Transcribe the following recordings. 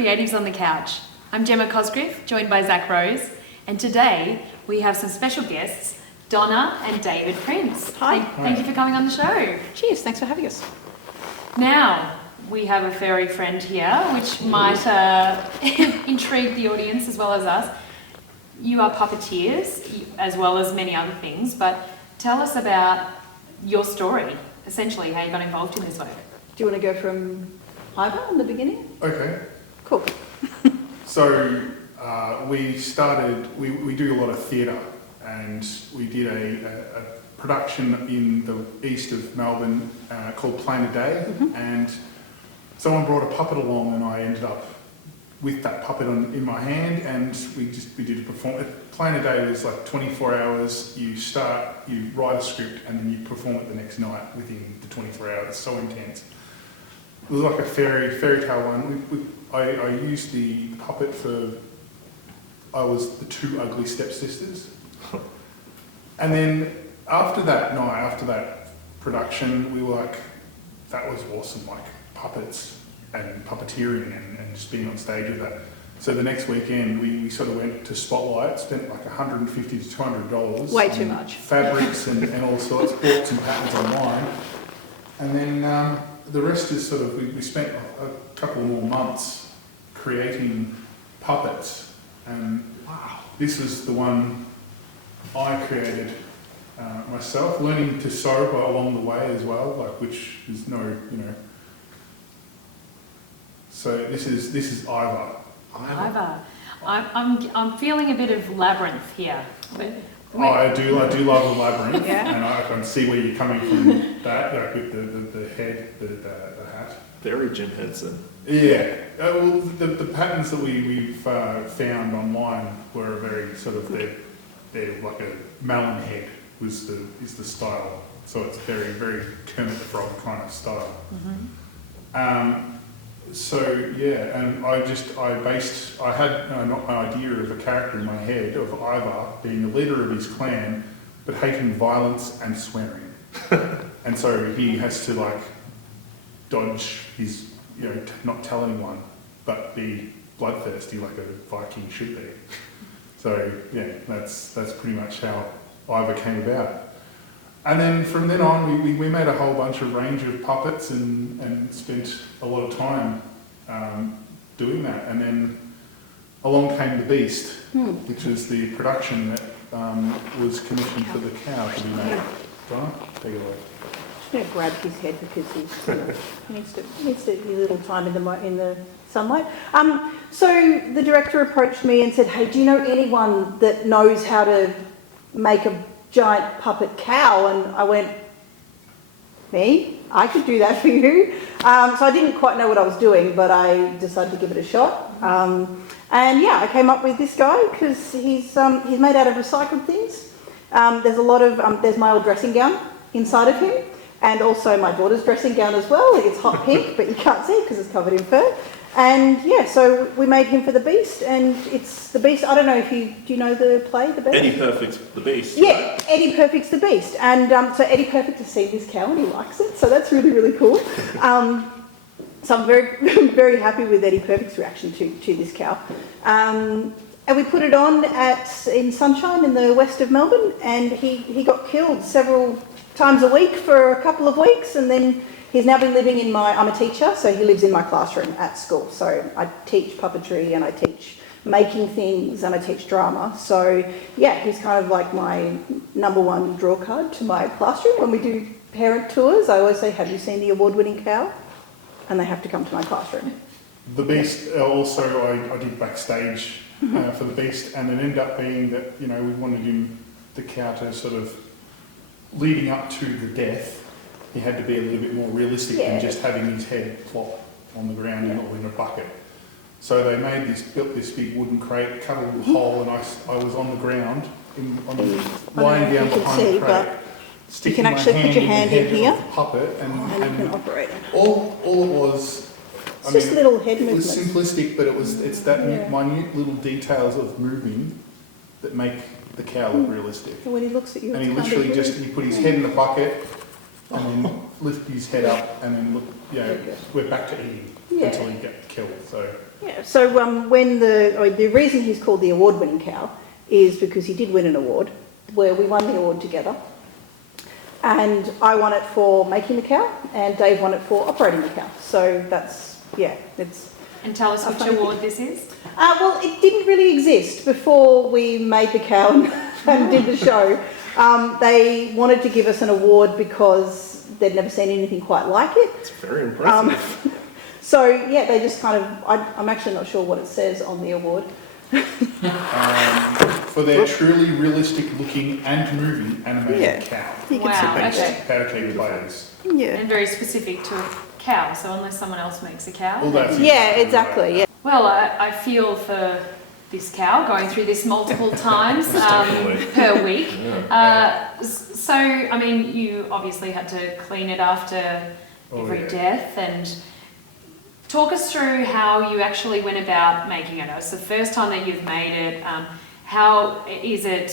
Creatives on the Couch. I'm Gemma Cosgriff, joined by Zach Rose, and today we have some special guests, Donna and David Prince. Hi. Thank you for coming on the show. Cheers, thanks for having us. Now, we have a furry friend here, which might intrigue the audience as well as us. You are puppeteers, as well as many other things, but tell us about your story, essentially, how you got involved in this work. Do you want to go from Ivor in the beginning? Okay. Cool. So we do a lot of theatre, and we did a production in the east of Melbourne called Plain a Day, and someone brought a puppet along, and I ended up with that puppet in my hand, and we did a performance. Plain a Day was like 24 hours. You write a script, and then you perform it the next night within the 24 hours. It's so intense. It was like a fairy tale one. I used the puppet I was the two ugly stepsisters. And then after that production, we were like, that was awesome, like puppets and puppeteering and just being on stage with that. So the next weekend, we sort of went to Spotlight, spent like $150 to $200. Way too much. Fabrics and all sorts, bought some patterns online. And then the rest is sort of, we spent a couple more months creating puppets. And wow, this is the one I created myself, learning to sew along the way as well, like, which is so this is Ivor. Ivor. I'm feeling a bit of labyrinth here. I do love a labyrinth, Yeah. and I can see where you're coming from. That, like, with the head, the hat. Very Jim Henson. Yeah. Well, the patterns that we've found online were very sort of they're like a melon head is the style. So it's very very Kermit the Frog kind of style. So yeah, and I had an idea of a character in my head of Ivor being the leader of his clan, but hating violence and swearing, and so he has to like dodge his, not tell anyone, but be bloodthirsty like a Viking should be. So yeah, that's pretty much how Ivor came about. And then from then on, we made a whole range of puppets and spent a lot of time doing that. And then along came The Beast, which was the production that was commissioned for the cow to be made. Donna, take it away. I'm going to grab his head because he needs to be a little time in the sunlight. So the director approached me and said, "Hey, do you know anyone that knows how to make a giant puppet cow?" And I went, "Me? I could do that for you." So I didn't quite know what I was doing, but I decided to give it a shot. And yeah, I came up with this guy because he's made out of recycled things. There's a lot of there's my old dressing gown inside of him, and also my daughter's dressing gown as well. It's hot pink, but you can't see because it's covered in fur. And yeah, so we made him for The Beast, and it's The Beast. I don't know if do you know the play, The Beast? Eddie Perfect's The Beast. Yeah, right? Eddie Perfect's The Beast. And so Eddie Perfect has seen this cow and he likes it, so that's really, really cool. So I'm very, very happy with Eddie Perfect's reaction to this cow. And we put it on in Sunshine in the west of Melbourne, and he got killed several times a week for a couple of weeks, and then he's now been living I'm a teacher, so he lives in my classroom at school. So I teach puppetry and I teach making things and I teach drama. So yeah, he's kind of like my number one draw card to my classroom. When we do parent tours, I always say, "Have you seen the award-winning cow?" And they have to come to my classroom. The Beast, also I did backstage for The Beast, and it ended up being that, we wanted the cow to sort of, leading up to the death, he had to be a little bit more realistic than just having his head plop on the ground or in a bucket. So they built this big wooden crate, cut a little hole, and I was on the ground, lying down behind the crate. You can actually put your hand in here, the puppet, and you can operate it. All it was, It's just little head movements. It was simplistic, but it's that minute little details of moving that make the cow look realistic. So when he looks at you, and he literally he put his head in the bucket and then lift his head up, and then look, we're back to eating until he gets killed. So Yeah, so the reason he's called the award-winning cow is because he did win an award where we won the award together. And I won it for making the cow, and Dave won it for operating the cow. So that's, it's... And tell us which award this is. Well, it didn't really exist before we made the cow and did the show. They wanted to give us an award because they'd never seen anything quite like it. It's very impressive. So, yeah, they just kind of... I'm actually not sure what it says on the award. For their truly realistic-looking and moving animated cow. You can Wow, see okay. Fabricated layers. Yeah. And very specific to a cow, so unless someone else makes a cow. Well, that's Yeah, exactly, yeah. Well, I feel for this cow going through this multiple times Definitely. per week. Yeah. So, I mean, you obviously had to clean it after every death, and talk us through how you actually went about making it. It's the first time that you've made it. How is it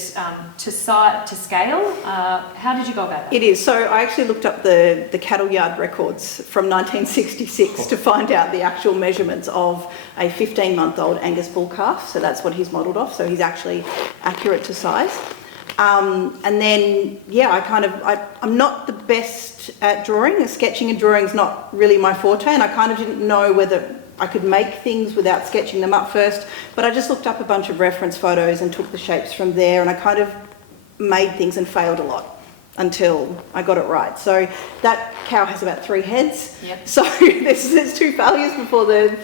to scale? How did you go about it? It is. So I actually looked up the cattle yard records from 1966 to find out the actual measurements of a 15-month-old Angus bull calf. So that's what he's modelled off. So he's actually accurate to size. And then, I'm not the best at drawing. Sketching and drawing is not really my forte, and I kind of didn't know whether I could make things without sketching them up first, but I just looked up a bunch of reference photos and took the shapes from there, and I kind of made things and failed a lot until I got it right. So that cow has about 3 heads. Yep. So there's 2 failures before the I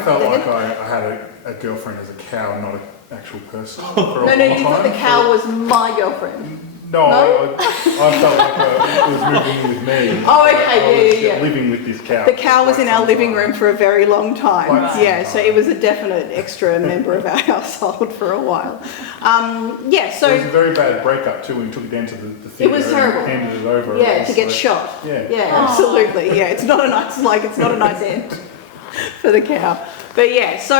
felt the like head. I had a girlfriend as a cow, not an actual person. No, you thought the cow was my girlfriend. No, No? I felt like it was moving with me. Oh, okay, I was yeah. living with this cow. The cow was in our living Quite some room for a very long time. Quite some Yeah, so time. it was a definite extra member of our household for a while. So It was a very bad breakup too when you took it down to the theatre. It was terrible. And handed it over. yeah, It was to get like- shot. Yeah. Yeah, absolutely. Yeah, it's not a nice end for the cow. But yeah, so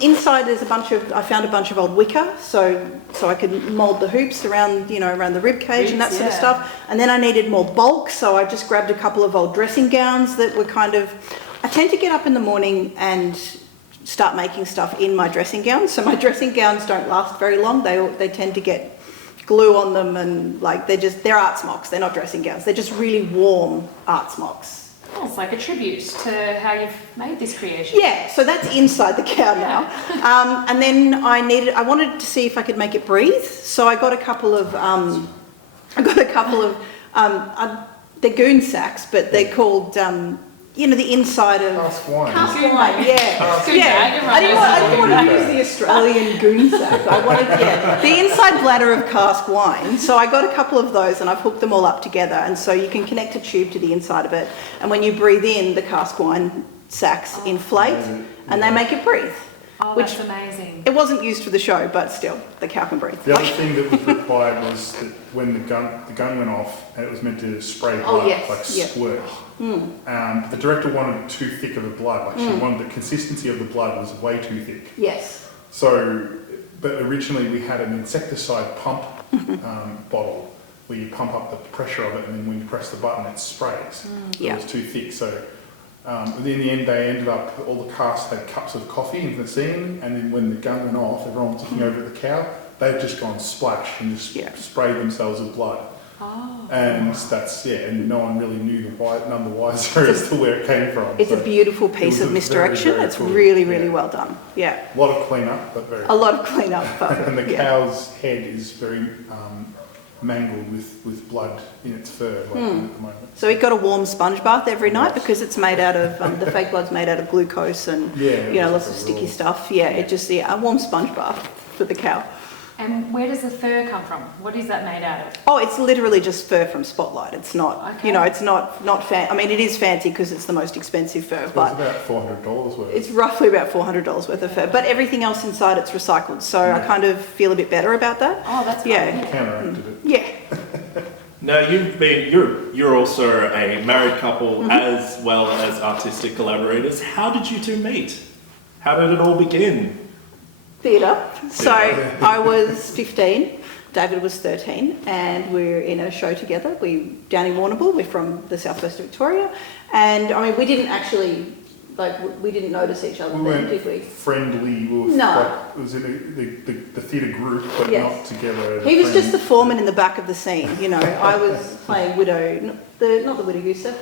inside there's I found a bunch of old wicker, so I could mould the hoops around the rib cage and that Ribs, sort of yeah. stuff. And then I needed more bulk, so I just grabbed a couple of old dressing gowns that were I tend to get up in the morning and start making stuff in my dressing gowns. So my dressing gowns don't last very long. They tend to get glue on them, and they're art smocks. They're not dressing gowns. They're just really warm art smocks. Oh, it's like a tribute to how you've made this creation. Yeah, so that's inside the cow now. And then I wanted to see if I could make it breathe. So I got a couple of they're goon sacks, but they're called, the inside of... Cask wine. Cask wine, yeah. Goon bag, everyone I didn't knows want to use the Australian goon sack. I wanted, the inside bladder of cask wine. So I got a couple of those and I've hooked them all up together. And so you can connect a tube to the inside of it. And when you breathe in, the cask wine sacks inflate and they make it breathe. Oh, that's amazing. It wasn't used for the show, but still, the cow can breathe. The other thing that was required was that when the gun went off, and it was meant to spray blood, squirt. The director wanted too thick of the blood. She wanted the consistency of the blood was way too thick. Yes. So, but originally we had an insecticide pump bottle where you pump up the pressure of it, and then when you press the button, it sprays. It was too thick. So, in the end, they ended up, all the cast had cups of coffee in the scene, and then when the gun went off, everyone was looking over at the cow. They've just gone splash and just sprayed themselves with blood. Oh. And and no one really knew none the wiser as to where it came from. It's a beautiful piece of misdirection. Very, very it's cool. really well done. Yeah. A lot of cleanup, but very. A lot of cleanup. And the cow's head is very mangled with blood in its fur at the moment. So it got a warm sponge bath every night because it's made out of, the fake blood's made out of glucose and, lots of sticky stuff. Yeah, a warm sponge bath for the cow. And where does the fur come from? What is that made out of? Oh, it's literally just fur from Spotlight. It's not, it's not fancy. I mean, it is fancy because it's the most expensive fur, It's but about $400 worth. it's roughly about $400 worth of fur. But everything else inside it's recycled, so I kind of feel a bit better about that. Oh, that's Counteracted it. Yeah. Now you're also a married couple as well as artistic collaborators. How did you two meet? How did it all begin? Theatre. So I was 15, David was 13, and we're in a show together. Down in Warrnambool, we're from the southwest of Victoria, and I mean we didn't actually we didn't notice each other We then, weren't did we? friendly. We were No. it was in the theatre group, but Yes. not together. as He was just the friends. foreman in the back of the scene, you know. I was playing Widow, not the Widow Youssef,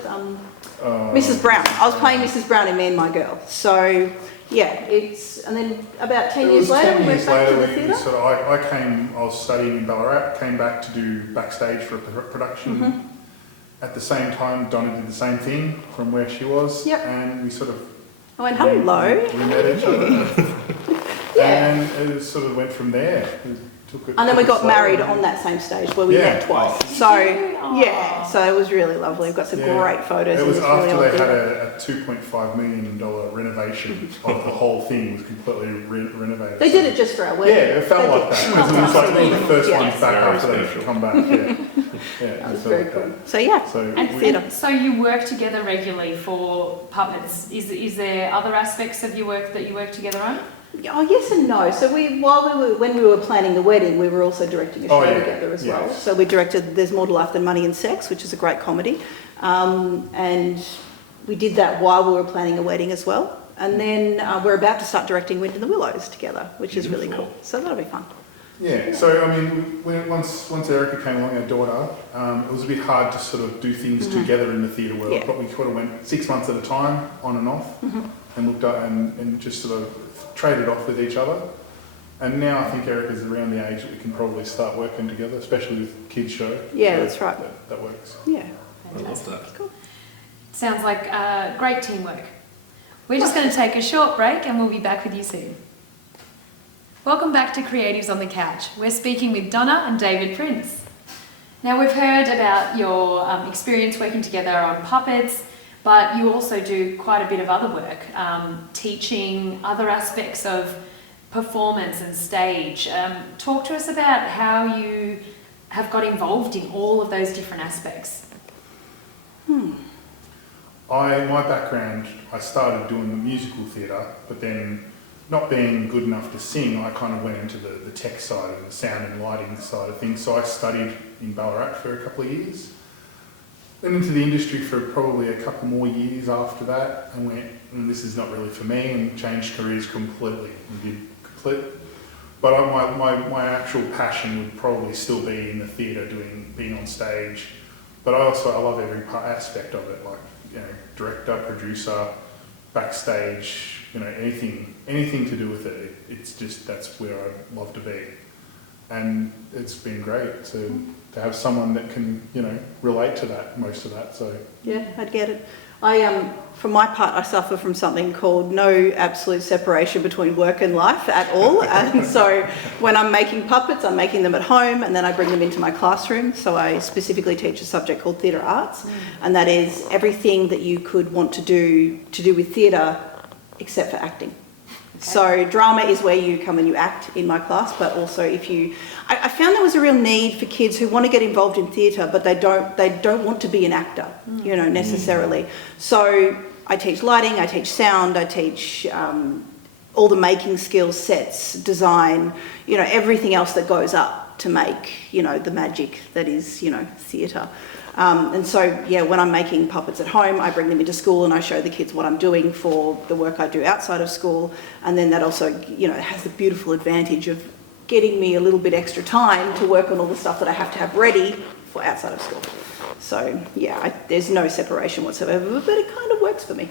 Mrs. Brown. I was playing Mrs. Brown in Me and My Girl. So, yeah, and then about 10 It years was later, 10 we went years back to the later, theatre. I was studying in Ballarat, came back to do backstage for a production. Mm-hmm. At the same time, Donna did the same thing from where she was. Yep. And we sort of I went, hello. we met each other. Yeah. And it sort of went from there. And then we got slowly. married on that same stage where we Yeah. met twice. You So, did? yeah, Aw. so it was really lovely. We've got some Yeah. great photos. It in was this really after old they had theatre. a $2.5 million renovation of the whole thing. Was completely renovated. They did it just for our Yeah, wedding. it felt They like did. that. Because it was like one of the first Yeah. ones back Very after they special. come back. Yeah, That was it felt very like cool. that. So, yeah. So And Theatre. so you work together regularly for puppets. Is there other aspects of your work that you work together on? Oh, yes and no. So when we were planning the wedding, we were also directing a show Oh, yeah. together as well. Yes. So we directed There's More to Life Than Money and Sex, which is a great comedy. And we did that while we were planning a wedding as well. And then we're about to start directing Wind in the Willows together, which is really Beautiful. cool. So that'll be fun. Yeah, so I mean, once Erica came along, our daughter, it was a bit hard to sort of do things together in the theatre world, Yeah. but we sort of went 6 months at a time, on and off, and looked at and just sort of traded off with each other. And now I think Erica's around the age that we can probably start working together, especially with kids' show. Yeah, So that's right. That works. Yeah. I love that. Sounds like great teamwork. We're just going to take a short break and we'll be back with you soon. Welcome back to Creatives on the Couch. We're speaking with Donna and David Prince. Now we've heard about your experience working together on puppets, but you also do quite a bit of other work, teaching other aspects of performance and stage. Talk to us about how you have got involved in all of those different aspects. My background, I started doing the musical theatre, but then not being good enough to sing, I kind of went into the tech side and the sound and lighting side of things. So I studied in Ballarat for a couple of years. Went into the industry for probably a couple more years after that and went, this is not really for me, and changed careers completely and did complete. But my actual passion would probably still be in the theatre, being on stage. But I love every aspect of it, like, you know, director, producer, backstage, you know, anything to do with it. It's just, that's where I love to be. And it's been great to have someone that can, you know, relate to that, most of that, so. Yeah, I'd get it. For my part, I suffer from something called no absolute separation between work and life at all. And so when I'm making puppets, I'm making them at home and then I bring them into my classroom. So I specifically teach a subject called theatre arts. And that is everything that you could want to do with theatre except for acting. So drama is where you come and you act in my class, but also I found there was a real need for kids who want to get involved in theatre, but they don't want to be an actor, you know, necessarily. So I teach lighting, I teach sound, I teach all the making skills, sets, design, you know, everything else that goes up to make, you know, the magic that is, you know, theatre. And so, yeah, when I'm making puppets at home, I bring them into school and I show the kids what I'm doing for the work I do outside of school. And then that also, you know, has the beautiful advantage of getting me a little bit extra time to work on all the stuff that I have to have ready for outside of school. So, yeah, there's no separation whatsoever, but it kind of works for me.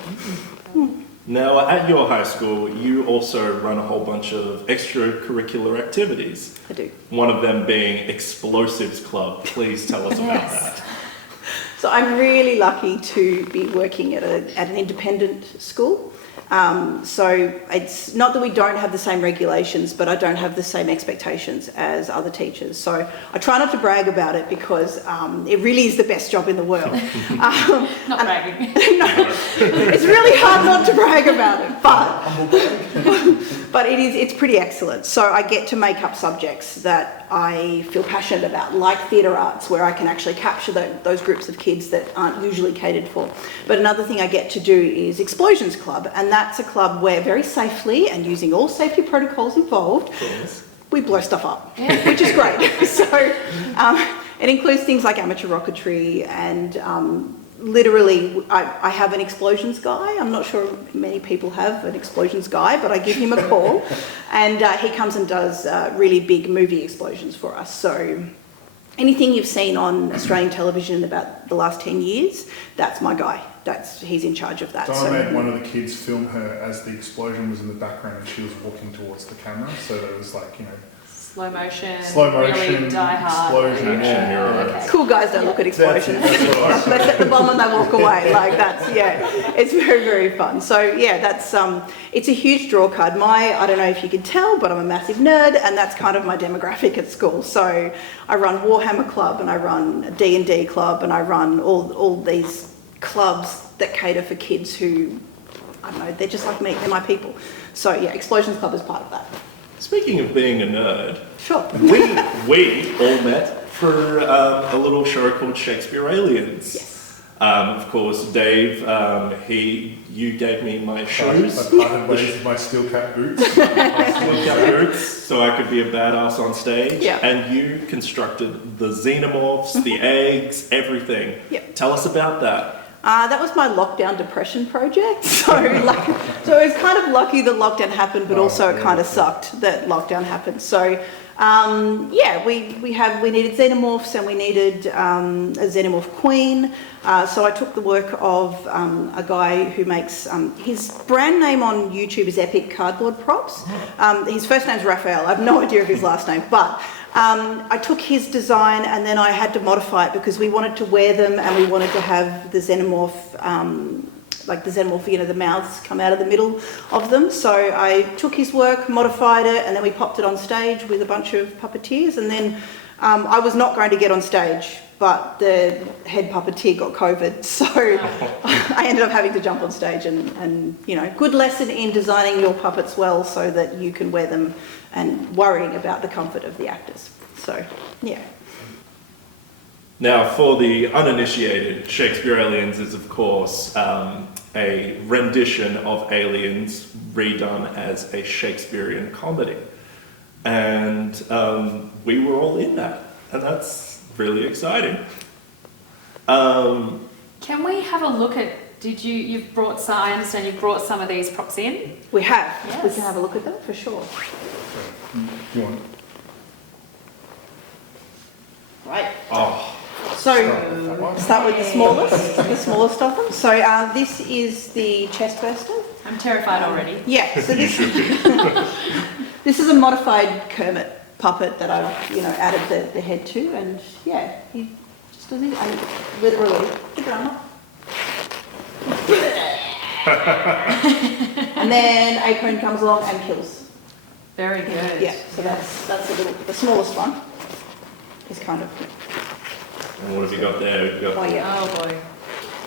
Now, at your high school, you also run a whole bunch of extracurricular activities. I do. One of them being Explosives Club. Please tell us about that. So I'm really lucky to be working at an independent school. So it's not that we don't have the same regulations, but I don't have the same expectations as other teachers. So I try not to brag about it because it really is the best job in the world. Not bragging. No, it's really hard not to brag about it, but it's pretty excellent. So I get to make up subjects that I feel passionate about, like theatre arts, where I can actually capture those groups of kids that aren't usually catered for. But another thing I get to do is Explosions Club, and that's a club where very safely and using all safety protocols involved, we blow stuff up, which is great. So it includes things like amateur rocketry and literally, I have an explosions guy. I'm not sure many people have an explosions guy, but I give him a call and he comes and does really big movie explosions for us. So anything you've seen on Australian television in about the last 10 years, that's my guy. He's in charge of that. Donna made one of the kids film her as the explosion was in the background and she was walking towards the camera. So there was like, you know, Slow motion, really die hard. explosion, action hero. Okay. Cool guys don't look at explosions. They set the bomb and they walk away. Like it's very, very fun. So yeah, that's it's a huge draw card. I don't know if you can tell, but I'm a massive nerd, and that's kind of my demographic at school. So I run Warhammer Club, and I run a D&D club, and I run all these clubs that cater for kids who, I don't know, they're just like me. They're my people. So yeah, Explosions Club is part of that. Speaking of being a nerd, Sure. we all met for a little show called Shakespeare Aliens. Yes. Of course, Dave, you gave me my shoes. I parted ways with my steel cap boots. So I could be a badass on stage. Yeah. And you constructed the xenomorphs, the eggs, everything. Yeah. Tell us about that. That was my lockdown depression project. So it was kind of lucky that lockdown happened, but also it kind of sucked that lockdown happened. So we needed xenomorphs and we needed a xenomorph queen. So I took the work of a guy who makes his brand name on YouTube is Epic Cardboard Props. His first name's Raphael. I have no idea of his last name, but I took his design and then I had to modify it because we wanted to wear them and we wanted to have the xenomorph, the mouths come out of the middle of them. So I took his work, modified it, and then we popped it on stage with a bunch of puppeteers. And then I was not going to get on stage, but the head puppeteer got COVID. So I ended up having to jump on stage and good lesson in designing your puppets well so that you can wear them and worrying about the comfort of the actors. So, yeah. Now, for the uninitiated, Shakespeare Aliens is, of course, a rendition of Aliens redone as a Shakespearean comedy. And we were all in that, and that's really exciting. Can we have a look at, I understand you've brought some of these props in? We have. Yes. We can have a look at them for sure. Do you want? Right. Oh, So, start with the smallest of them. So, this is the chest burster. I'm terrified already. Yeah, so this is a modified Kermit puppet that I've, added the head to, and yeah, he just does it, and literally, the drama. And then Apron comes along and kills. Very good. Yeah, so that's the smallest one. Is kind of. and what have you got there? You've got Oh yeah. Oh boy.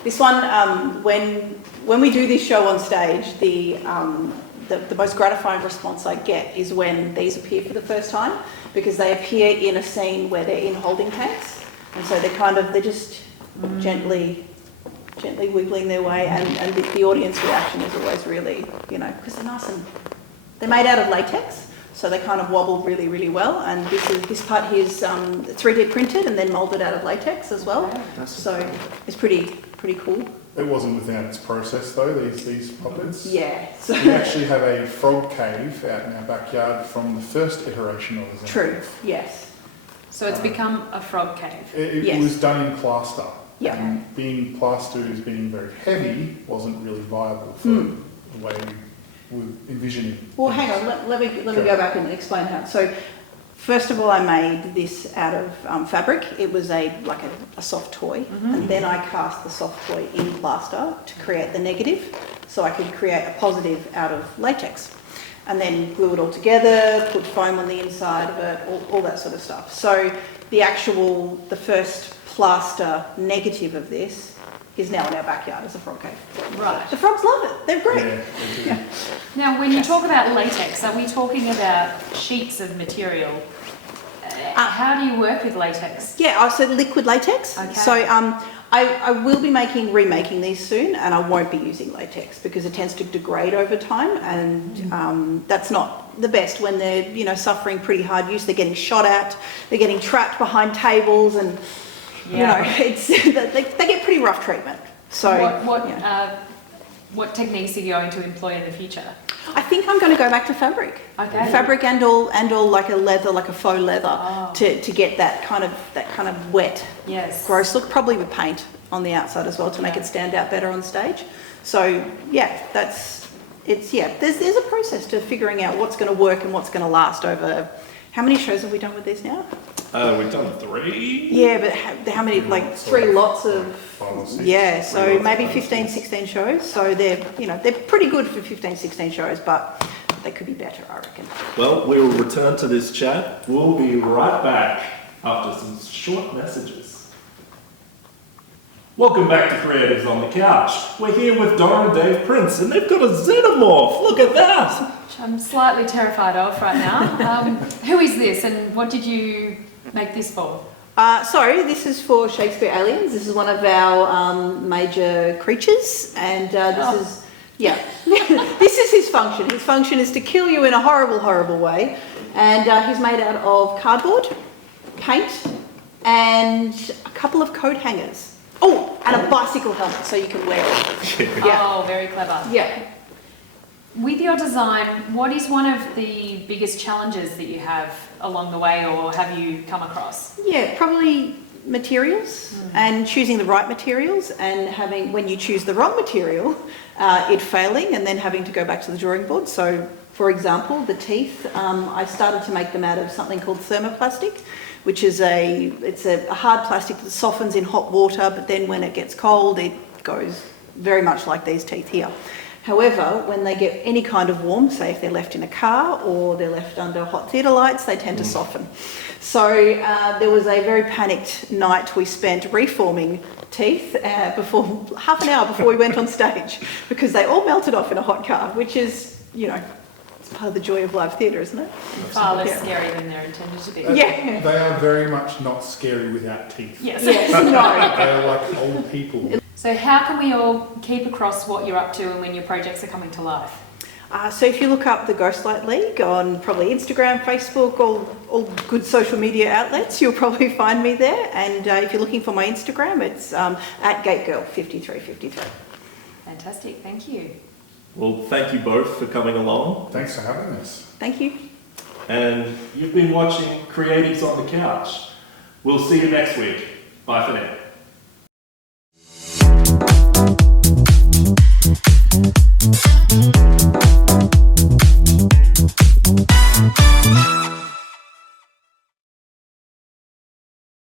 This one, when we do this show on stage, the most gratifying response I get is when these appear for the first time, because they appear in a scene where they're in holding tanks, and so they're just gently wiggling their way, and the audience reaction is always really, because they're nice and they're made out of latex. So they kind of wobble really, really well, and this part here is 3D printed and then moulded out of latex as well. So it's pretty cool. It wasn't without its process though, these puppets. Yeah. So We actually have a frog cave out in our backyard from the first iteration of the xenomorph. true. Yes. So it's become a frog cave. It Yes. was done in plaster. Yeah. And being plastered as being very heavy wasn't really viable for the way we were envisioning. Well, hang on. Let me go back and explain how. So, first of all, I made this out of fabric. It was a soft toy, and then I cast the soft toy in plaster to create the negative, so I could create a positive out of latex, and then glue it all together, put foam on the inside of it, all that sort of stuff. So the first plaster negative of this is now in our backyard as a frog cave. Right. The frogs love it. They're great. Yeah, they do. Now, when you talk about latex, are we talking about sheets of material? How do you work with latex? Yeah, so liquid latex. Okay. So I will be remaking these soon, and I won't be using latex because it tends to degrade over time, and that's not the best when they're suffering pretty hard use. They're getting shot at, they're getting trapped behind tables, and You know, it's they get pretty rough treatment. So what techniques are you going to employ in the future? I think I'm going to go back to fabric. Okay. Fabric and all like a leather, like a faux leather, to get that kind of wet, gross look. Probably with paint on the outside as well to make it stand out better on stage. So yeah, there's a process to figuring out what's going to work and what's going to last over. How many shows have we done with these now? We've done 3. Yeah, but how many? Like 3 lots of. 5 or 6. Yeah, so maybe 15, 16 shows. So they're pretty good for 15, 16 shows, but they could be better, I reckon. Well, we will return to this chat. We'll be right back after some short messages. Welcome back to Creatives on the Couch. We're here with Donna and Dave Prince, and they've got a xenomorph. Look at that! Which I'm slightly terrified of right now. Who is this, and what did you make this for? This is for Shakespeare Aliens. This is one of our major creatures, and this is his function. His function is to kill you in a horrible, horrible way, and he's made out of cardboard, paint, and a couple of coat hangers. Oh, and a bicycle helmet so you can wear it. Oh, very clever. Yeah. With your design, what is one of the biggest challenges that you have along the way, or have you come across? Yeah, probably materials and choosing the right materials, and when you choose the wrong material, it failing and then having to go back to the drawing board. So, for example, the teeth, I started to make them out of something called thermoplastic, which is a hard plastic that softens in hot water, but then when it gets cold, it goes very much like these teeth here. However, when they get any kind of warmth, say if they're left in a car or they're left under hot theatre lights, they tend to soften. So there was a very panicked night we spent reforming teeth before half an hour before we went on stage, because they all melted off in a hot car, which is, it's part of the joy of live theatre, isn't it? Far less scary than they're intended to be. Yeah. They are very much not scary without teeth. Yes. No. They're like old people. So how can we all keep across what you're up to and when your projects are coming to life? So if you look up the Ghostlight League on probably Instagram, Facebook, all good social media outlets, you'll probably find me there. And if you're looking for my Instagram, it's at GateGirl5353. Fantastic, thank you. Well, thank you both for coming along. Thanks for having us. Thank you. And you've been watching Creatives on the Couch. We'll see you next week. Bye for now.